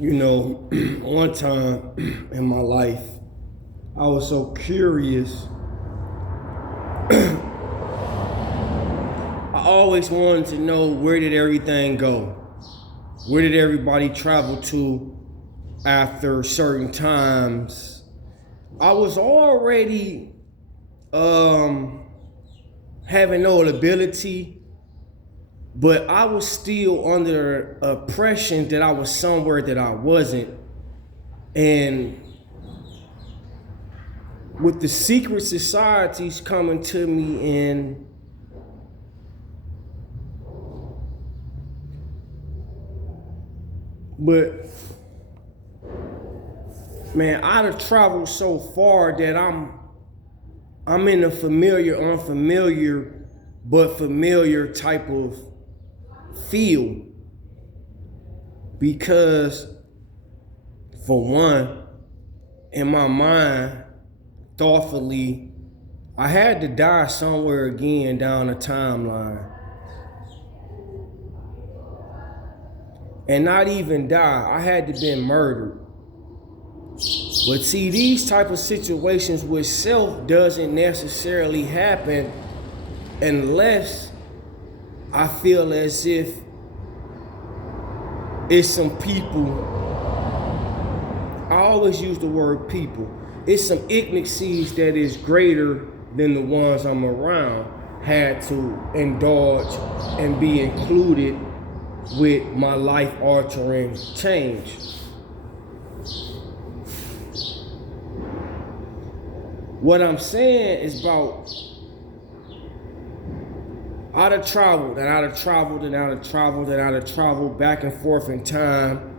You know, one time in my life, I was so curious. I always wanted to know, where did everything go? Where did everybody travel to after certain times? I was already having no ability, but I was still under the oppression that I was somewhere that I wasn't. And with the secret societies coming to me, and but man, I'd have traveled so far that I'm in a familiar, unfamiliar, but familiar type of feel. Because for one, in my mind, thoughtfully, I had to die somewhere again down the timeline. And not even die, I had to been murdered. But see, these type of situations with self doesn't necessarily happen unless I feel as if it's some people. I always use the word people. It's some ignities that is greater than the ones I'm around had to indulge and be included with my life-altering change. What I'm saying is about, I'd have traveled and I'd have traveled and I'd have traveled and I'd have traveled back and forth in time,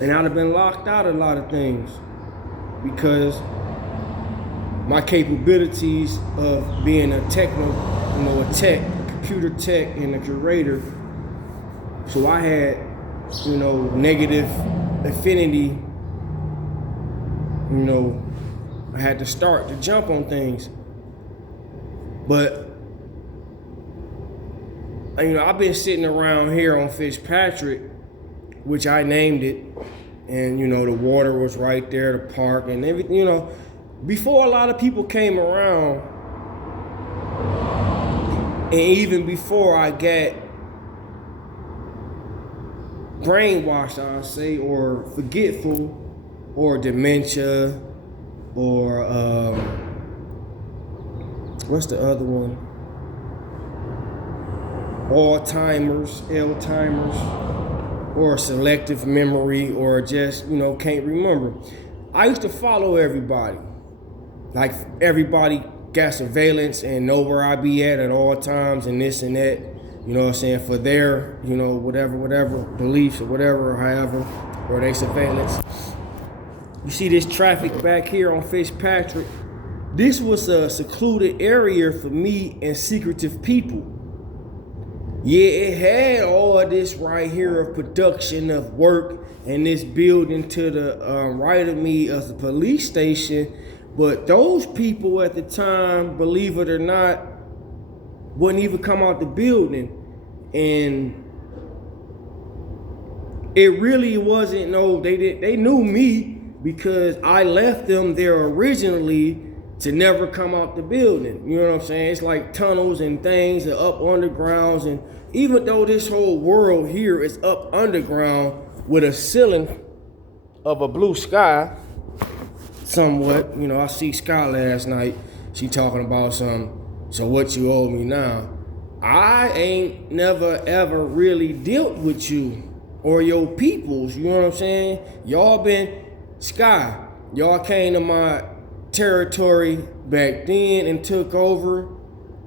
and I'd have been locked out of a lot of things because my capabilities of being a computer tech and a curator. So I had, negative affinity. I had to start to jump on things. But, I've been sitting around here on Fitzpatrick, which I named it. And, the water was right there, the park and everything, before a lot of people came around. And even before I got brainwashed, I'll say, or forgetful, or dementia, or what's the other one? Alzheimer's, or selective memory, or just, can't remember. I used to follow everybody. Like, everybody got surveillance and know where I be at all times and this and that, for their, whatever beliefs or whatever, or however, or they surveillance. You see this traffic back here on Fitzpatrick? This was a secluded area for me and secretive people. Yeah, it had all of this right here of production of work and this building to the right of me as a police station. But those people at the time, believe it or not, wouldn't even come out the building. And it really wasn't, they knew me because I left them there originally to never come out the building. You know what I'm saying? It's like tunnels and things and up undergrounds. And even though this whole world here is up underground with a ceiling of a blue sky, somewhat, I see Sky last night. She talking about so what you owe me now. I ain't never ever really dealt with you or your peoples, you know what I'm saying? Y'all been, Sky, y'all came to my territory back then and took over.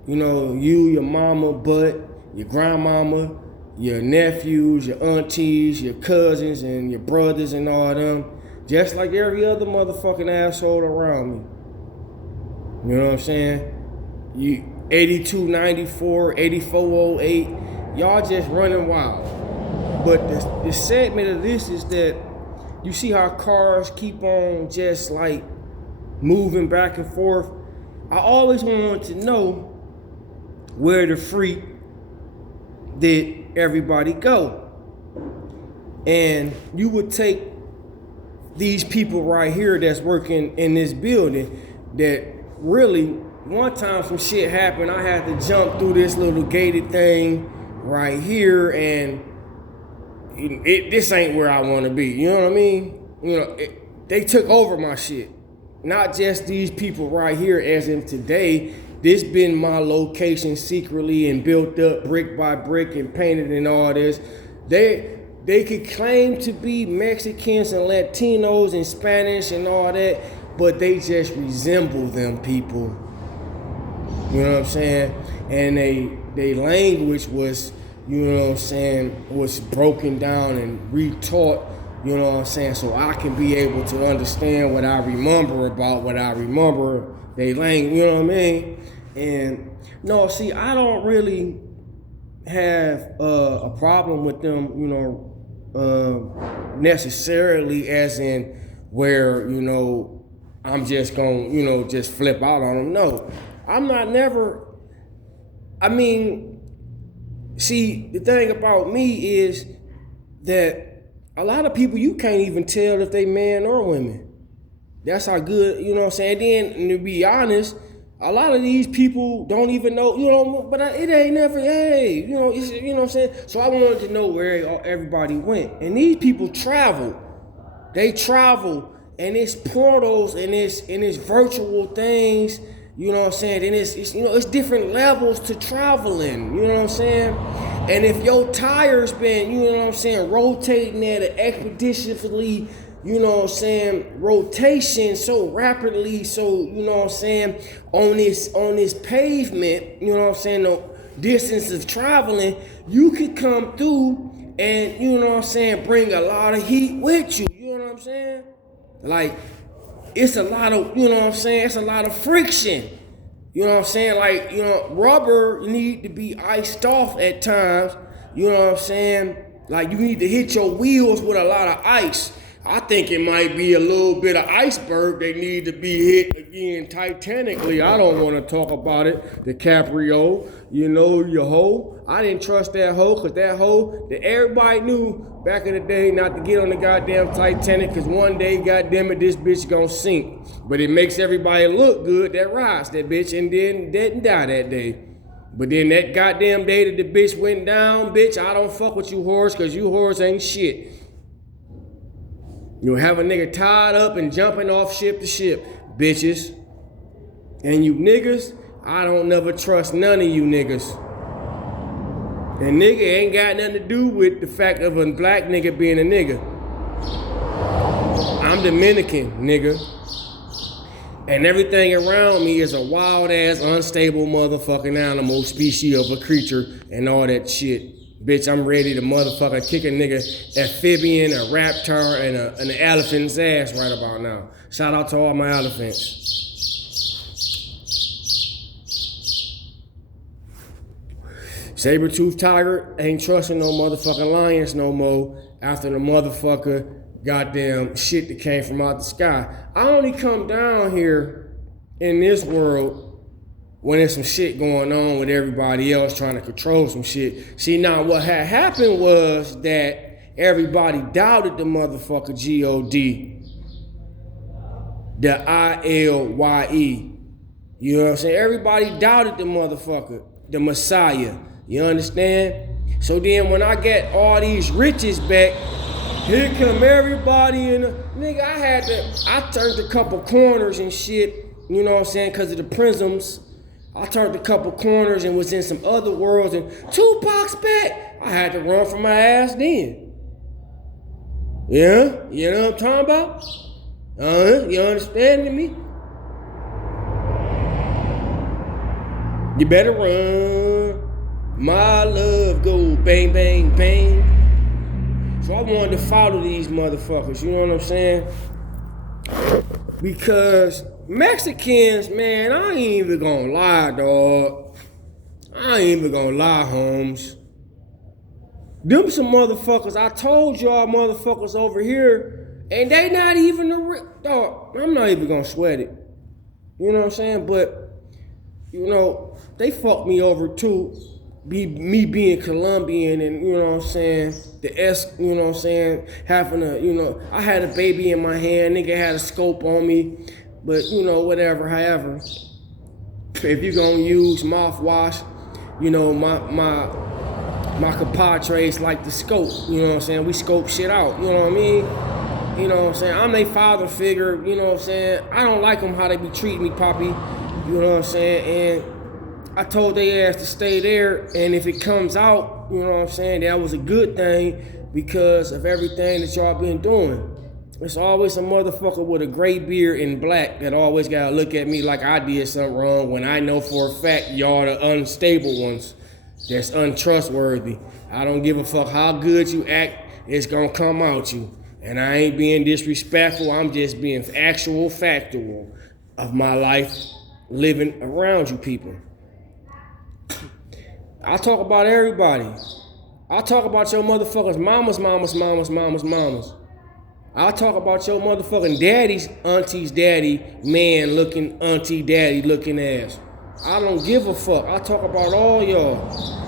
You, your mama, butt, your grandmama, your nephews, your aunties, your cousins, and your brothers and all them. Just like every other motherfucking asshole around me. You know what I'm saying? You 8294, 8408, y'all just running wild. But the segment of this is that you see how cars keep on just like moving back and forth. I always wanted to know where the freak did everybody go. And you would take these people right here that's working in this building that really, one time some shit happened, I had to jump through this little gated thing right here, and this ain't where I want to be. You know what I mean? They took over my shit. Not just these people right here, as in today. This been my location secretly and built up brick by brick and painted and all this. They could claim to be Mexicans and Latinos and Spanish and all that, but they just resemble them people. You know what I'm saying? And they language was, you know what I'm saying, was broken down and retaught, you know what I'm saying, so I can be able to understand what I remember about what I remember they language, you know what I mean? And no, see, I don't really have a problem with them, you know, necessarily as in where, you know, I'm just gonna, you know, just flip out on them. No, I'm not never, I mean, see, the thing about me is that a lot of people, you can't even tell if they men or women. That's how good, you know what I'm saying? Then, to be honest, a lot of these people don't even know, you know, but it ain't never, hey, you know, you know what I'm saying? So I wanted to know where everybody went. And these people travel. They travel, and it's portals, and it's virtual things, you know what I'm saying? And it's you know, it's different levels to traveling, you know what I'm saying? And if your tires been, you know what I'm saying, rotating at an expeditiously, you know what I'm saying, rotation so rapidly, so, you know what I'm saying, on this pavement, you know what I'm saying, the distance of traveling, you could come through and, you know what I'm saying, bring a lot of heat with you, you know what I'm saying? Like, it's a lot of, you know what I'm saying, it's a lot of friction. You know what I'm saying? Like, you know, rubber need to be iced off at times, you know what I'm saying? Like, you need to hit your wheels with a lot of ice. I think it might be a little bit of iceberg they need to be hit again titanically. I don't want to talk about it. DiCaprio, you know, your hoe. I didn't trust that hoe, because that hoe that everybody knew back in the day not to get on the goddamn Titanic, because one day, goddamn it, this bitch gonna sink. But it makes everybody look good that rides that bitch and then didn't die that day. But then that goddamn day that the bitch went down, bitch, I don't fuck with you whores, because you whores ain't shit. You'll have a nigga tied up and jumping off ship to ship, bitches. And you niggas, I don't never trust none of you niggas. And nigga ain't got nothing to do with the fact of a black nigga being a nigga. I'm Dominican, nigga. And everything around me is a wild ass, unstable motherfucking animal, species of a creature, and all that shit. Bitch, I'm ready to motherfucker kick a nigga amphibian, a raptor, and an elephant's ass right about now. Shout out to all my elephants. Saber-toothed tiger ain't trusting no motherfucking lions no more after the motherfucker goddamn shit that came from out the sky. I only come down here in this world when there's some shit going on with everybody else trying to control some shit. See, now what had happened was that everybody doubted the motherfucker G-O-D. The I-L-Y-E. You know what I'm saying? Everybody doubted the motherfucker, the Messiah. You understand? So then when I get all these riches back, here come everybody in the, nigga, I turned a couple corners and shit, you know what I'm saying, because of the prisms. I turned a couple corners and was in some other worlds, and Tupac's back. I had to run for my ass then. Yeah? You know what I'm talking about? You understanding me? You better run. My love go bang, bang, bang. So I wanted to follow these motherfuckers, you know what I'm saying? Because Mexicans, man, I ain't even gonna lie, dog. I ain't even gonna lie, Holmes. Them some motherfuckers, I told y'all motherfuckers over here, and they not even the dog. I'm not even gonna sweat it. You know what I'm saying? But, you know, they fucked me over too. me being Colombian and, you know what I'm saying, you know what I'm saying, having I had a baby in my hand, nigga had a scope on me, but, whatever, however, if you gonna use mouthwash, my compadres like the scope, you know what I'm saying, we scope shit out, you know what I mean, you know what I'm saying, I'm their father figure, you know what I'm saying, I don't like them how they be treating me, Poppy, you know what I'm saying, and I told they ass to stay there, and if it comes out, you know what I'm saying, that was a good thing because of everything that y'all been doing. It's always a motherfucker with a gray beard and black that always gotta look at me like I did something wrong when I know for a fact y'all the unstable ones that's untrustworthy. I don't give a fuck how good you act, it's gonna come out you. And I ain't being disrespectful, I'm just being factual of my life living around you people. I talk about everybody. I talk about your motherfuckers mamas. I talk about your motherfucking daddies, auntie's daddy, man looking, auntie daddy looking ass. I don't give a fuck. I talk about all y'all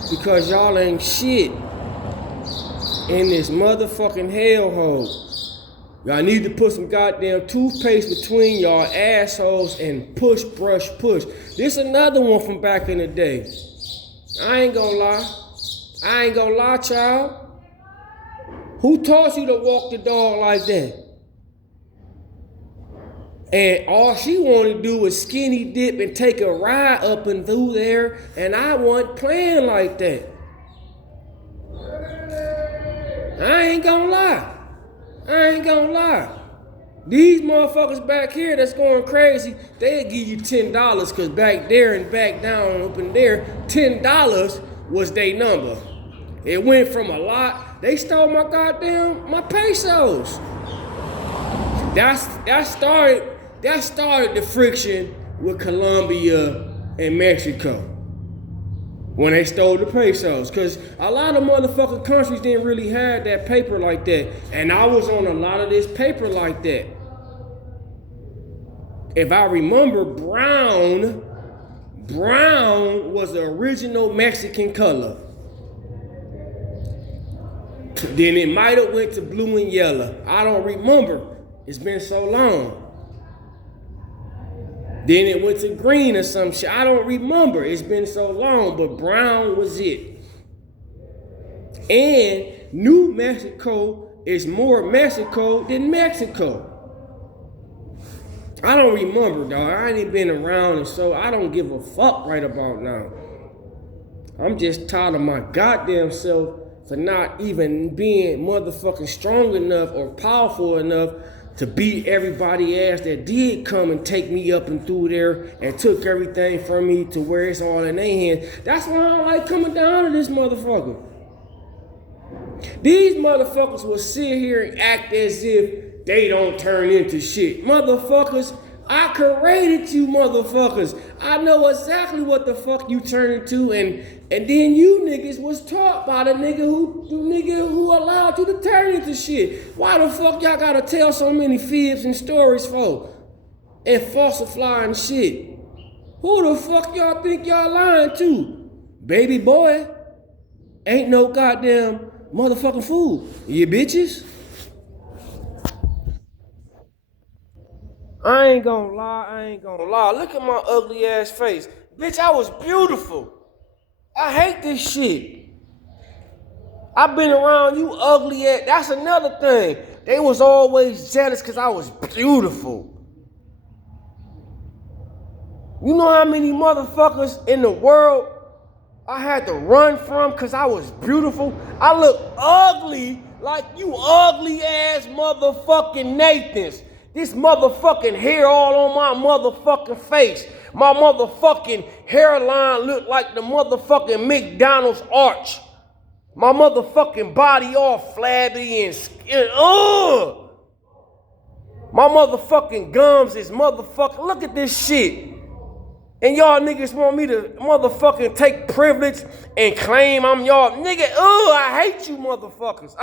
because y'all ain't shit in this motherfucking hellhole. Y'all need to put some goddamn toothpaste between y'all assholes and push. This another one from back in the day. I ain't gonna lie, child. Who taught you to walk the dog like that? And all she wanted to do was skinny dip and take a ride up and through there, and I wasn't playing like that. I ain't gonna lie. These motherfuckers back here that's going crazy, they'll give you $10 because back there and back down up in there, $10 was their number. It went from a lot. They stole my pesos. That started the friction with Colombia and Mexico when they stole the pesos, because a lot of motherfucking countries didn't really have that paper like that, and I was on a lot of this paper like that. If I remember, brown was the original Mexican color. Then it might have went to blue and yellow. I don't remember. It's been so long. Then it went to green or some shit. I don't remember. It's been so long, but brown was it. And New Mexico is more Mexico than Mexico. I don't remember, dog. I ain't been around, and so I don't give a fuck right about now. I'm just tired of my goddamn self for not even being motherfucking strong enough or powerful enough to beat everybody ass that did come and take me up and through there and took everything from me to where it's all in their hands. That's why I don't like coming down to this motherfucker. These motherfuckers will sit here and act as if they don't turn into shit. Motherfuckers, I created you motherfuckers. I know exactly what the fuck you turn into, and then you niggas was taught by the nigga who allowed you to turn into shit. Why the fuck y'all gotta tell so many fibs and stories for? And falsifying shit? Who the fuck y'all think y'all lying to? Baby boy ain't no goddamn motherfucking fool. You bitches? I ain't gonna lie. Look at my ugly ass face. Bitch, I was beautiful. I hate this shit. I've been around you ugly ass. That's another thing. They was always jealous because I was beautiful. You know how many motherfuckers in the world I had to run from because I was beautiful? I look ugly like you ugly ass motherfucking Nathans. This motherfucking hair all on my motherfucking face. My motherfucking hairline look like the motherfucking McDonald's arch. My motherfucking body all flabby and my motherfucking gums is motherfucking, look at this shit. And y'all niggas want me to motherfucking take privilege and claim I'm y'all nigga. I hate you motherfuckers.